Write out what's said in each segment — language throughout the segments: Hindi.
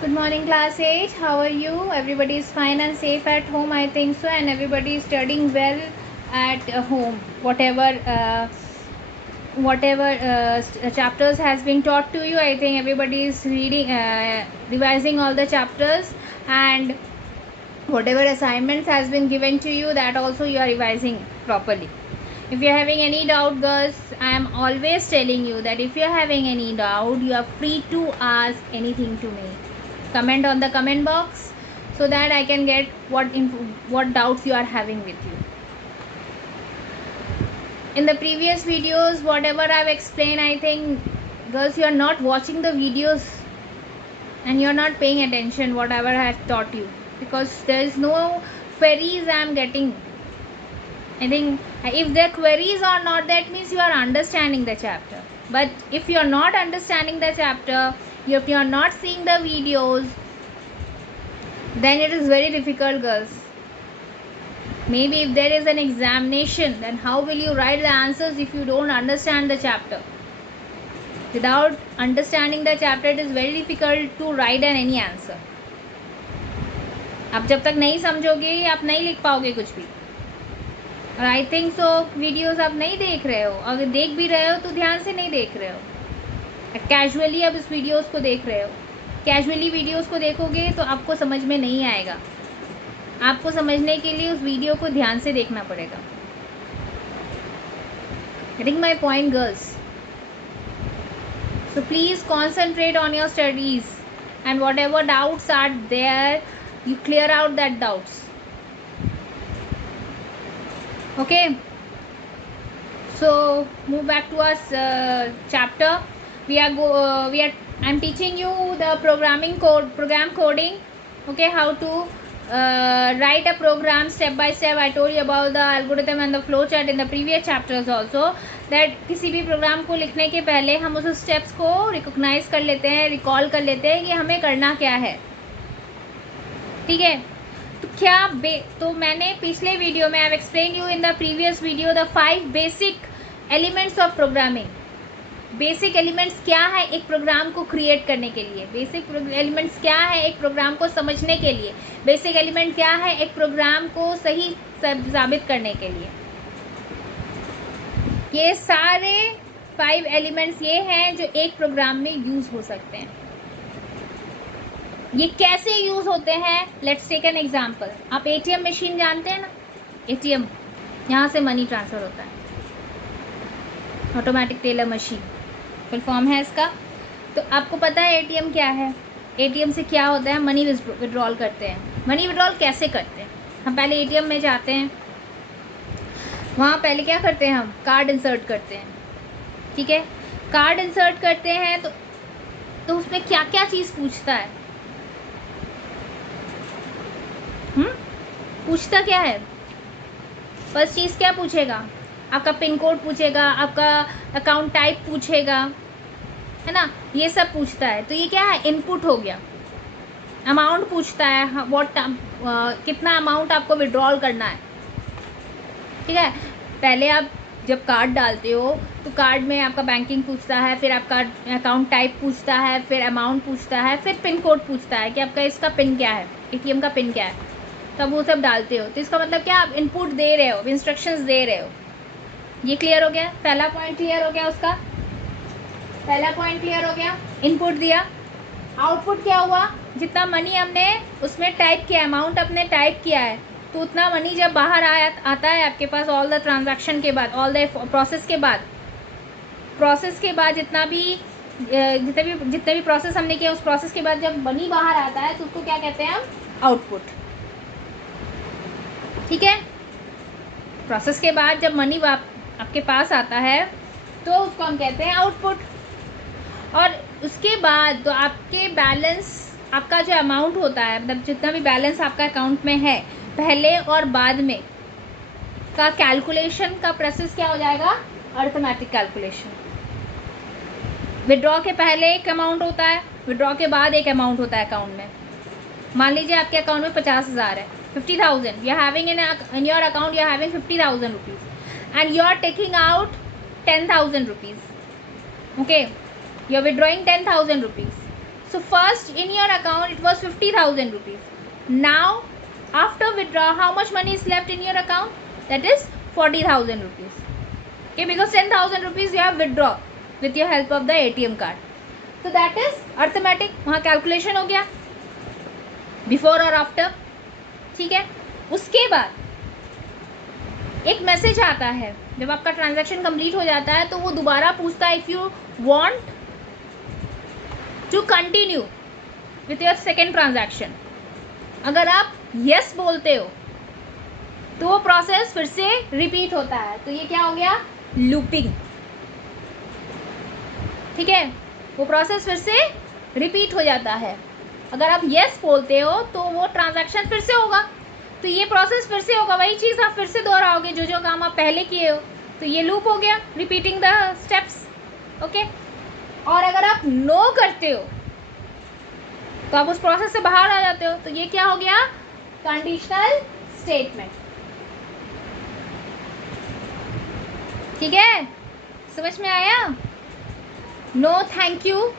Good morning, class 8. How are you? Everybody is fine and safe at home, I think so, and everybody is studying well at home. Whatever chapters has been taught to you, I think everybody is reading, revising all the chapters, and whatever assignments has been given to you, that also you are revising properly. If you are having any doubt, girls, I am always telling you that if you are having any doubt, you are free to ask anything to me. Comment on the comment box so that I can get what doubts you are having with you. In the previous videos, whatever I've explained, I think girls, you are not watching the videos and you are not paying attention whatever I have taught you, because there is no queries I am getting. I think if there are queries or not, that means you are understanding the chapter. But if you are not understanding the chapter, if you are not seeing the videos, then it is very difficult, girls. Maybe if there is an examination, then how will you write the answers if you don't understand the chapter? Without understanding the chapter, it is very difficult to write any answer. आप जब तक नहीं समझोगे आप नहीं लिख पाओगे कुछ भी. और आई थिंक सो वीडियोस आप नहीं देख रहे हो. अगर देख भी रहे हो तो ध्यान से नहीं देख रहे हो. कैजुअली अब इस वीडियोस को देख रहे हो. कैजुअली वीडियोस को देखोगे तो आपको समझ में नहीं आएगा. आपको समझने के लिए उस वीडियो को ध्यान से देखना पड़ेगा. Getting my point, girls? So please concentrate on your studies, and whatever doubts are there, you clear out that doubts. Okay, so move back to our chapter. I'm teaching you the program coding. Okay, how to write a program step by step. I told you about the algorithm and the flow chart in the previous chapters also, that किसी भी प्रोग्राम को लिखने के पहले हम उस स्टेप्स को रिकॉग्नाइज कर लेते हैं, रिकॉल कर लेते हैं कि हमें करना क्या है. ठीक है, तो तो मैंने पिछले वीडियो में I explain you in the previous video the 5 basic elements of programming. Basic elements क्या है एक प्रोग्राम को क्रिएट करने के लिए? बेसिक एलिमेंट्स क्या है एक प्रोग्राम को समझने के लिए? बेसिक एलिमेंट क्या है एक प्रोग्राम को सही साबित करने के लिए? ये सारे 5 एलिमेंट्स ये हैं जो एक प्रोग्राम में यूज हो सकते हैं. ये कैसे यूज होते हैं? Let's take an example. आप एटीएम मशीन जानते हैं ना? एटीएम, यहाँ से मनी ट्रांसफर होता है. Automatic teller machine full form है इसका. तो आपको पता है एटीएम क्या है? एटीएम से क्या होता है? मनी विड्रॉल करते हैं. मनी विड्रॉल कैसे करते हैं? हम पहले एटीएम में जाते हैं, वहाँ पहले क्या करते हैं? हम कार्ड इंसर्ट करते हैं. ठीक है, कार्ड इंसर्ट करते हैं तो उसमें क्या क्या चीज़ पूछता है? पूछता क्या है? फर्स्ट चीज़ क्या पूछेगा? आपका पिन कोड पूछेगा, आपका अकाउंट टाइप पूछेगा, है ना? ये सब पूछता है. तो ये क्या है? इनपुट हो गया. अमाउंट पूछता है, कितना अमाउंट आपको विड्रॉल करना है. ठीक है, पहले आप जब कार्ड डालते हो तो कार्ड में आपका बैंकिंग पूछता है, फिर आपका अकाउंट टाइप पूछता है, फिर अमाउंट पूछता है, फिर पिन कोड पूछता है कि आपका इसका पिन क्या है, एटीएम का पिन क्या है. तब वो सब डालते हो. तो इसका मतलब क्या? आप इनपुट दे रहे हो, इंस्ट्रक्शंस दे रहे हो. ये क्लियर हो गया? पहला पॉइंट क्लियर हो गया उसका. पहला पॉइंट क्लियर हो गया. इनपुट दिया. आउटपुट क्या हुआ? जितना मनी हमने उसमें टाइप किया, अमाउंट अपने टाइप किया है, तो उतना मनी जब बाहर आता है आपके पास, ऑल द ट्रांजैक्शन के बाद, ऑल द प्रोसेस के बाद जितने भी प्रोसेस हमने किया, उस प्रोसेस के बाद जब मनी बाहर आता है तो उसको क्या कहते हैं हम? आउटपुट. ठीक है, प्रोसेस के बाद जब मनी आपके पास आता है तो उसको हम कहते हैं आउटपुट. और उसके बाद तो आपके बैलेंस, आपका जो अमाउंट होता है, मतलब जितना भी बैलेंस आपका अकाउंट में है, पहले और बाद में का कैलकुलेशन का प्रोसेस क्या हो जाएगा? Arithmetic calculation. विड्रॉ के पहले एक अमाउंट होता है, विड्रॉ के बाद एक अमाउंट होता है अकाउंट में. मान लीजिए आपके अकाउंट में 50,000 है, 50,000 you are having in your account, you are having 50,000 rupees, and you are taking out 10,000 rupees. Okay, you are withdrawing 10,000 rupees. So first in your account it was 50,000 rupees. Now after withdraw, how much money is left in your account? That is 40,000 rupees. Okay, because 10,000 rupees you have withdraw with your help of the ATM card. So that is arithmetic. वहाँ calculation हो गया before और after. ठीक है. उसके बाद एक मैसेज आता है जब आपका ट्रांजैक्शन कंप्लीट हो जाता है, तो वो दोबारा पूछता है if you want to continue with your second transaction. अगर आप यस बोलते हो तो वो प्रोसेस फिर से रिपीट होता है. तो ये क्या हो गया? लूपिंग. ठीक है, वो प्रोसेस फिर से रिपीट हो जाता है. अगर आप यस बोलते हो तो वो ट्रांजैक्शन फिर से होगा, तो ये प्रोसेस फिर से होगा, वही चीज़ आप फिर से दोहराओगे जो जो काम आप पहले किए हो. तो ये लूप हो गया, रिपीटिंग द स्टेप्स. ओके. और अगर आप नो करते हो तो आप उस प्रोसेस से बाहर आ जाते हो. तो ये क्या हो गया? Conditional statement. ठीक है, समझ में आया? No thank you.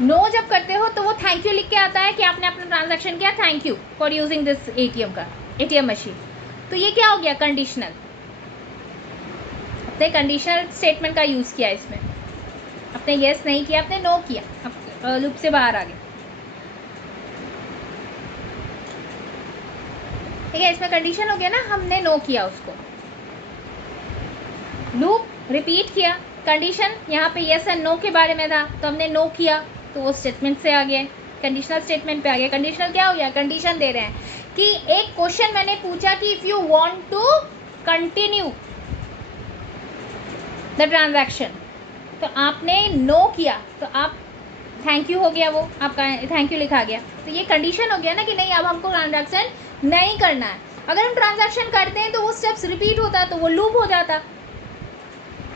नो जब करते हो तो वो थैंक यू लिख के आता है कि आपने अपना ट्रांजैक्शन किया, thank you for using this ATM machine. तो ये क्या हो गया? कंडीशनल. आपने कंडीशनल स्टेटमेंट का यूज़ किया इसमें. आपने येस नहीं किया, आपने नो किया, आप लूप से बाहर आ गए. ठीक है, इसमें कंडीशन हो गया ना, हमने नो किया उसको. लूप रिपीट किया. कंडीशन यहाँ पे येस एंड नो के बारे में था, तो हमने नो किया, तो वो स्टेटमेंट से आ गया, कंडीशनल स्टेटमेंट पे आ गया. कंडीशनल क्या हो गया? कंडीशन दे रहे हैं कि एक क्वेश्चन मैंने पूछा कि if you want to continue the transaction, तो आपने नो किया, तो आप थैंक यू हो गया, वो आपका थैंक यू लिखा गया. तो ये कंडीशन हो गया ना कि नहीं, अब हमको ट्रांजैक्शन नहीं करना है. अगर हम ट्रांजैक्शन करते हैं तो वो स्टेप्स रिपीट होता, तो वो लूप हो जाता,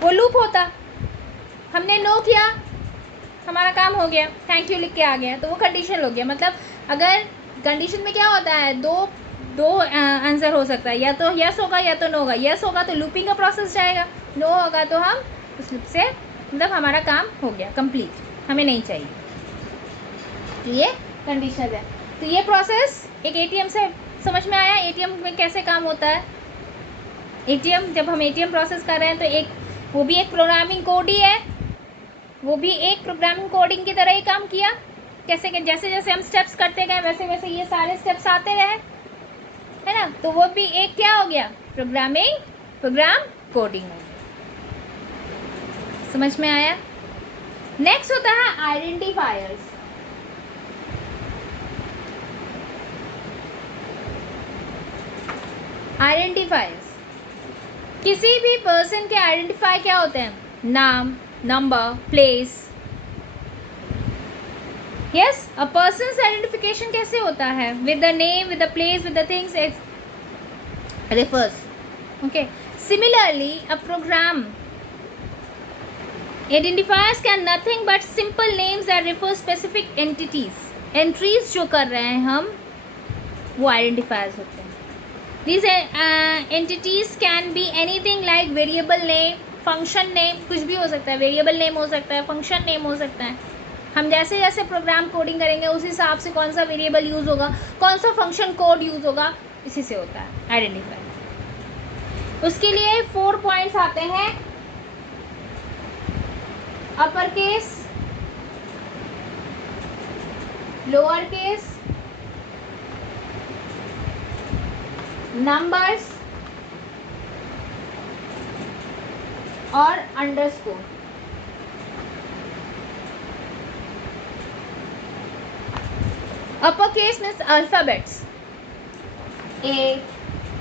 वो लूप होता. हमने नो किया, हमारा काम हो गया, थैंक यू लिख के आ गया, तो वो कंडीशन हो गया. मतलब अगर कंडीशन में क्या होता है, दो आंसर हो सकता है, या तो यस होगा या तो नो होगा. यस होगा तो लूपिंग का प्रोसेस जाएगा, नो होगा तो हम उस लूप से, मतलब हमारा काम हो गया कंप्लीट, हमें नहीं चाहिए. तो ये कंडीशन है. तो ये प्रोसेस एक एटीएम से समझ में आया. एटीएम में कैसे काम होता है. एटीएम, जब हम एटीएम प्रोसेस कर रहे हैं तो एक वो भी एक प्रोग्रामिंग कोड ही है, वो भी एक प्रोग्रामिंग कोडिंग की तरह ही काम किया. कैसे कि जैसे जैसे हम स्टेप्स करते गए वैसे वैसे ये सारे स्टेप्स आते रहे, है ना. तो वो भी एक क्या हो गया? प्रोग्राम कोडिंग हो गया. समझ में आया. नेक्स्ट होता है आइडेंटिफायर्स. आइडेंटिफायर्स, किसी भी पर्सन के आइडेंटिफाई क्या होते हैं? नाम, नंबर, प्लेस. यस, अ पर्सन्स आइडेंटिफिकेशन कैसे होता है? With the name, with the place, with the things refers. Okay. Similarly, a program identifiers can nothing but simple names that refer specific entities. Entries जो कर रहे हैं हम, वो identifiers होते हैं. These entities can be anything like variable name, function name, कुछ भी हो सकता है. variable name हो सकता है, function name हो सकता है. हम जैसे जैसे प्रोग्राम कोडिंग करेंगे उस हिसाब से कौन सा वेरिएबल यूज़ होगा, कौन सा फंक्शन कोड यूज़ होगा, इसी से होता है आइडेंटिफाई. उसके लिए 4 पॉइंट्स आते हैं. Upper case, lower case, numbers और underscore. upper case means alphabets, A,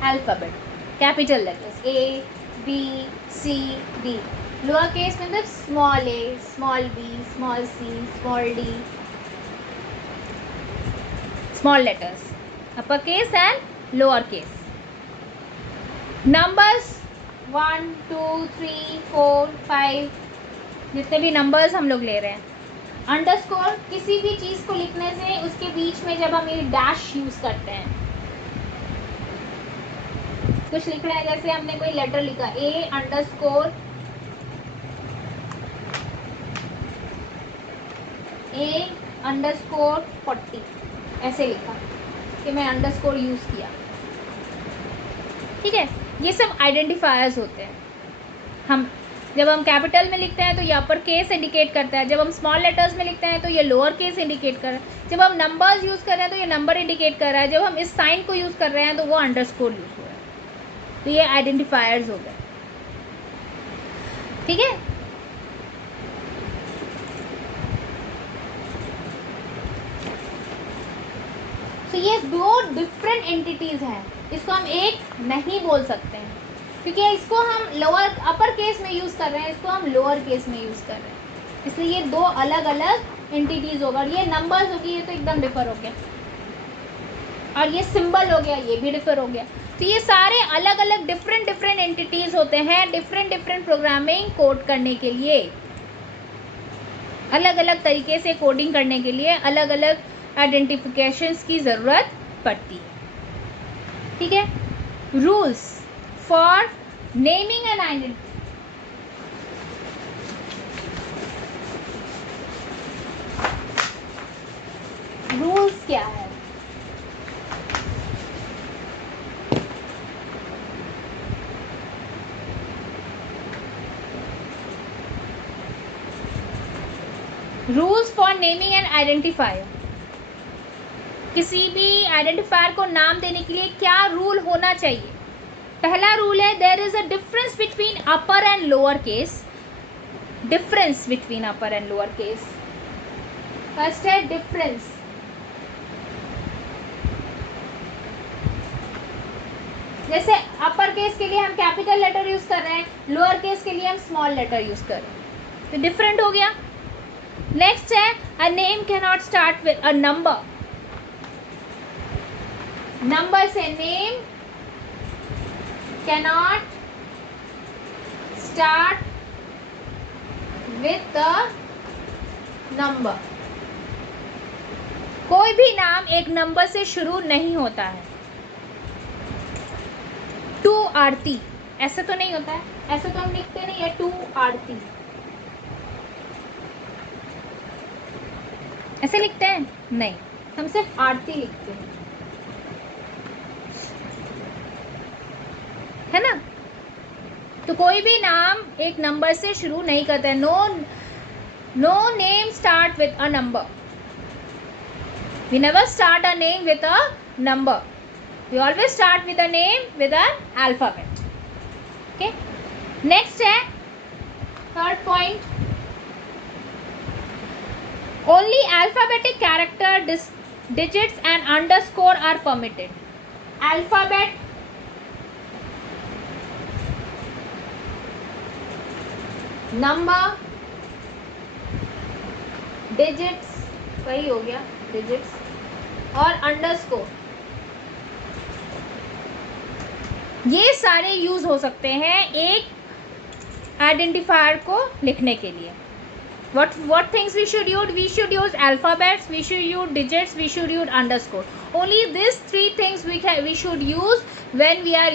alphabet, capital letters A, B, C, D. Lower case means small a, small b, small c, small d, small letters. Upper case and lower case. Numbers 1, 2, 3, 4, 5, जितने भी नंबर्स हम लोग ले रहे हैं. अंडरस्कोर, किसी भी चीज़ को लिखने से उसके बीच में जब हम ये डैश यूज़ करते हैं, कुछ लिख रहे हैं, जैसे हमने कोई लेटर लिखा A अंडरस्कोर A_40 ऐसे लिखा कि मैं अंडरस्कोर यूज़ किया। ठीक है, ये सब आइडेंटिफायर्स होते हैं। हम जब हम कैपिटल में लिखते हैं तो ये अपर केस इंडिकेट करता है, जब हम स्मॉल लेटर्स में लिखते हैं तो ये लोअर केस इंडिकेट कर रहा है, जब हम नंबर्स यूज़ कर रहे हैं तो ये नंबर इंडिकेट कर रहा है, जब हम इस साइन को यूज़ कर रहे हैं तो वो अंडरस्कोर यूज़ हो रहा है। तो ये आइडेंटिफायर्स हो गए। ठीक है, तो ये दो डिफरेंट एंटिटीज हैं, इसको हम एक नहीं बोल सकते हैं क्योंकि इसको हम लोअर अपर केस में यूज़ कर रहे हैं, इसको हम लोअर केस में यूज़ कर रहे हैं, इसलिए ये दो अलग अलग एंटिटीज होगा। ये नंबर्स होगी, ये तो एकदम डिफर हो गया, और ये सिंबल हो गया, ये भी डिफर हो गया। तो ये सारे अलग अलग डिफरेंट एंटिटीज होते हैं डिफरेंट प्रोग्रामिंग कोड करने के लिए, अलग अलग तरीके से कोडिंग करने के लिए अलग अलग आइडेंटिफिकेशंस की ज़रूरत पड़ती है। ठीक है, rules for naming and identity. Rules क्या है? Rules for naming and identifier. किसी भी आइडेंटिफायर को नाम देने के लिए क्या रूल होना चाहिए? पहला रूल है there is a difference between upper and lower case. Difference between upper and lower case, first है डिफरेंस। जैसे अपर केस के लिए हम कैपिटल लेटर यूज कर रहे हैं, लोअर केस के लिए हम स्मॉल लेटर यूज कर रहे हैं, तो डिफरेंट हो गया। नेक्स्ट है a name can not start with a number. Number से name can not start with the number. कोई भी नाम एक नंबर से शुरू नहीं होता है। टू आरती ऐसे तो नहीं होता है, ऐसे तो हम लिखते नहीं है टू आरती, ऐसे लिखते हैं नहीं, हम सिर्फ आरती लिखते हैं, है ना। तो कोई भी नाम एक नंबर से शुरू नहीं करता है। No name start with a number. We never start a name with a number, we always start with a name with an alphabet. Okay, next है third point, only alphabetic character digits and underscore are permitted. Alphabet, number, digits, वही हो गया digits, और underscore, ये सारे यूज हो सकते हैं एक आइडेंटिफायर को लिखने के लिए। What things we should use? We should use alphabets, we should use digits, we should use underscore. Only these three things we should use when we are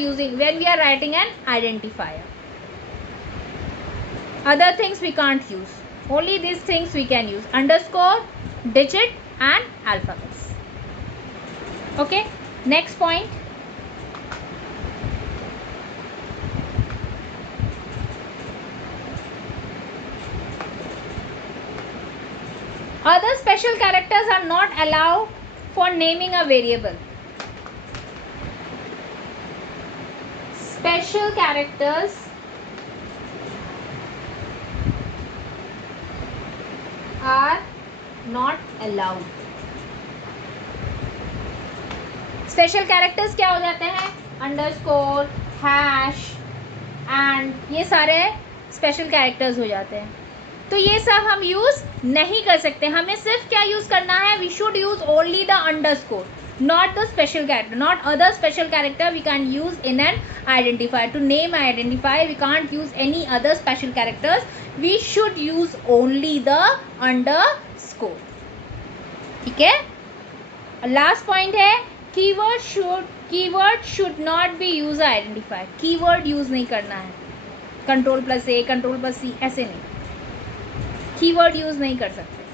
writing an identifier. Other things we can't use. Only these things we can use: underscore, digit and alphabets. Okay, next point. Other special characters are not allowed for naming a variable. Special characters are not allowed. Special characters क्या हो जाते हैं? अंडरस्कोर, हैश एंड, ये सारे स्पेशल कैरेक्टर्स हो जाते हैं। तो ये सब हम यूज़ नहीं कर सकते। हमें सिर्फ क्या यूज़ करना है? We should use only the underscore, not the special character, not other special character we can use in an identifier. To name an identifier we can't use any other special characters, we should use only the underscore. ठीक है, लास्ट पॉइंट है keyword should not be use identifier. Keyword use नहीं करना है, Ctrl+A, Ctrl+C ऐसे नहीं, कीवर्ड यूज नहीं कर सकते।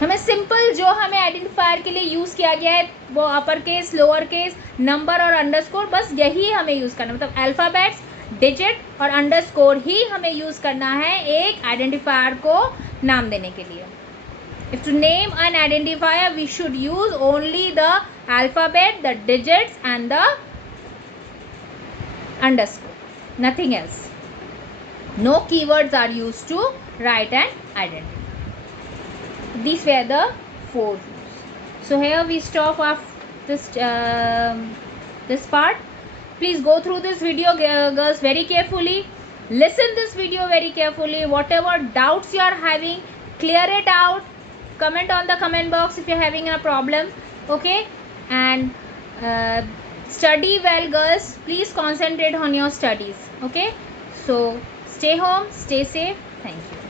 हमें सिंपल जो हमें आइडेंटिफायर के लिए यूज़ किया गया है वो upper case, lower case, number और अंडरस्कोर, बस यही हमें यूज़ करना, मतलब अल्फ़ाबेट्स, डिजिट और अंडरस्कोर ही हमें यूज़ करना है एक आइडेंटिफायर को नाम देने के लिए. If to name an identifier, we should use only the alphabet, the digits and the underscore, nothing else. No keywords are used to write an identifier. These were the 4 rules. So here we stop this part. Please go through this video, girls, very carefully. Listen this video very carefully. Whatever doubts you are having, clear it out. Comment on the comment box if you are having a problem. Okay, and study well, girls. Please concentrate on your studies. Okay, so stay home, stay safe. Thank you.